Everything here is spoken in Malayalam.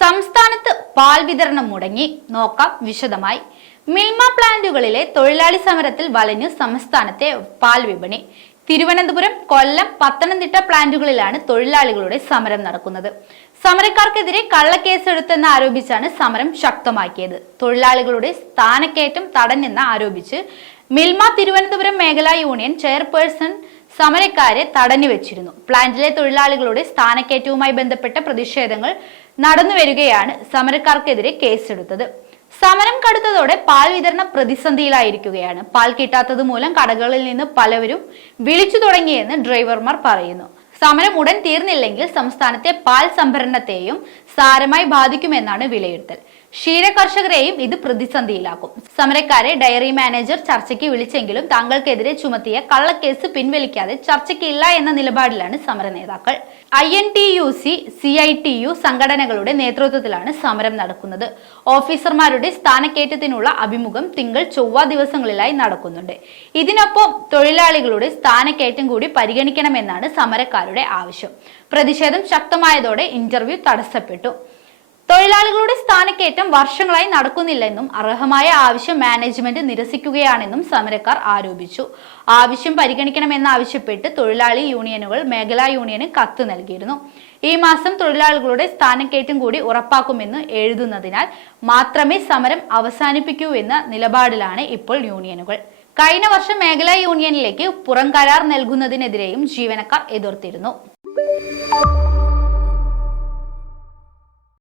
സംസ്ഥാനത്ത് പാൽ വിതരണം മുടങ്ങി. നോക്കാം വിശദമായി. മിൽമ പ്ലാന്റുകളിലെ തൊഴിലാളി സമരത്തിൽ വലഞ്ഞു സംസ്ഥാനത്തെ പാൽ വിപണി. തിരുവനന്തപുരം, കൊല്ലം, പത്തനംതിട്ട പ്ലാന്റുകളിലാണ് തൊഴിലാളികളുടെ സമരം നടക്കുന്നത്. സമരക്കാർക്കെതിരെ കള്ളക്കേസെടുത്തെന്ന് ആരോപിച്ചാണ് സമരം ശക്തമാക്കിയത്. തൊഴിലാളികളുടെ സ്ഥാനക്കയറ്റം തടഞ്ഞെന്ന് ആരോപിച്ച് മിൽമ തിരുവനന്തപുരം മേഖലാ യൂണിയൻ ചെയർപേഴ്സൺ സമരക്കാരെ തടഞ്ഞുവെച്ചിരുന്നു. പ്ലാന്റിലെ തൊഴിലാളികളുടെ സ്ഥാനക്കയറ്റവുമായി ബന്ധപ്പെട്ട പ്രതിഷേധങ്ങൾ നടന്നുവരികയാണ് സമരക്കാർക്കെതിരെ കേസെടുത്തത്. സമരം കടുത്തതോടെ പാൽ വിതരണം പ്രതിസന്ധിയിലായിരിക്കുകയാണ്. പാൽ കിട്ടാത്തത് മൂലം കടകളിൽ നിന്ന് പലവരും വിളിച്ചു തുടങ്ങിയെന്ന് ഡ്രൈവർമാർ പറയുന്നു. സമരം ഉടൻ തീർന്നില്ലെങ്കിൽ സംസ്ഥാനത്തെ പാൽ സംഭരണത്തെയും സാരമായി ബാധിക്കുമെന്നാണ് വിലയിരുത്തൽ. ക്ഷീര കർഷകരെയും ഇത് പ്രതിസന്ധിയിലാക്കും. സമരക്കാരെ ഡയറി മാനേജർ ചർച്ചയ്ക്ക് വിളിച്ചെങ്കിലും താങ്കൾക്കെതിരെ ചുമത്തിയ കള്ളക്കേസ് പിൻവലിക്കാതെ ചർച്ചയ്ക്ക് ഇല്ല എന്ന നിലപാടിലാണ് സമര നേതാക്കൾ. INTUC, CITU സംഘടനകളുടെ നേതൃത്വത്തിലാണ് സമരം നടക്കുന്നത്. ഓഫീസർമാരുടെ സ്ഥാനക്കയറ്റത്തിനുള്ള അഭിമുഖം തിങ്കൾ, ചൊവ്വ ദിവസങ്ങളിലായി നടക്കുന്നുണ്ട്. ഇതിനൊപ്പം തൊഴിലാളികളുടെ സ്ഥാനക്കയറ്റം കൂടി പരിഗണിക്കണമെന്നാണ് സമരക്കാരുടെ ആവശ്യം. പ്രതിഷേധം ശക്തമായതോടെ ഇന്റർവ്യൂ തടസ്സപ്പെട്ടു. തൊഴിലാളികളുടെ സ്ഥാനക്കയറ്റം വർഷങ്ങളായി നടക്കുന്നില്ലെന്നും അർഹമായ ആവശ്യം മാനേജ്മെന്റ് നിരസിക്കുകയാണെന്നും സമരക്കാർ ആരോപിച്ചു. ആവശ്യം പരിഗണിക്കണമെന്നാവശ്യപ്പെട്ട് തൊഴിലാളി യൂണിയനുകൾ മേഖലാ യൂണിയന് കത്ത് നൽകിയിരുന്നു. ഈ മാസം തൊഴിലാളികളുടെ സ്ഥാനക്കയറ്റം കൂടി ഉറപ്പാക്കുമെന്ന് എഴുതുന്നതിനാൽ മാത്രമേ സമരം അവസാനിപ്പിക്കൂ എന്ന നിലപാടിലാണ് ഇപ്പോൾ യൂണിയനുകൾ. കഴിഞ്ഞ വർഷം മേഖലാ യൂണിയനിലേക്ക് പുറം കരാർ നൽകുന്നതിനെതിരെയും ജീവനക്കാർ എതിർത്തിരുന്നു.